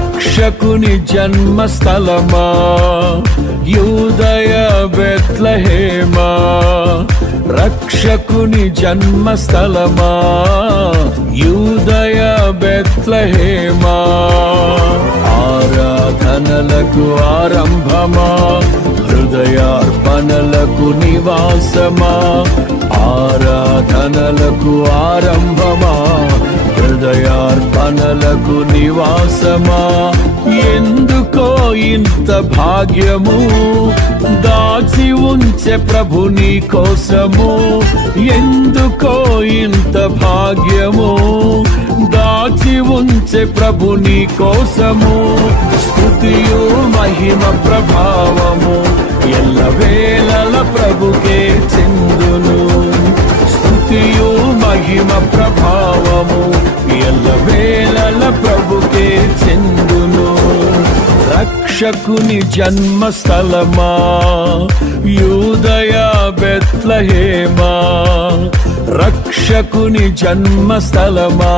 రక్షకుని జన్మస్థలమా, యూదయ బెత్లెహేమా. రక్షకుని జన్మస్థలమా, యూదయ బెత్లెహేమా. ఆరాధనలకు ఆరంభమా, హృదయార్పణలకు నివాసమా. ఆరాధనలకు ఆరంభమా, హృదయార్పణలకు నివాసమా. ఎందుకో ఇంత భాగ్యము దాచి ఉంచే ప్రభు నీ కోసము. ఎందుకో ఇంత భాగ్యము దాచి ఉంచే ప్రభు నీ కోసము. స్తుతియు మహిమ ప్రభావము ఎల్లవేళల ప్రభుకే చెందును. స్తుతియు మహిమ ప్రభావము ఎల్లవేళల ప్రభుకే చెందును. రక్షకుని జన్మస్థలమా, యూదయ బెత్లెహేమా. రక్షకుని జన్మస్థలమా.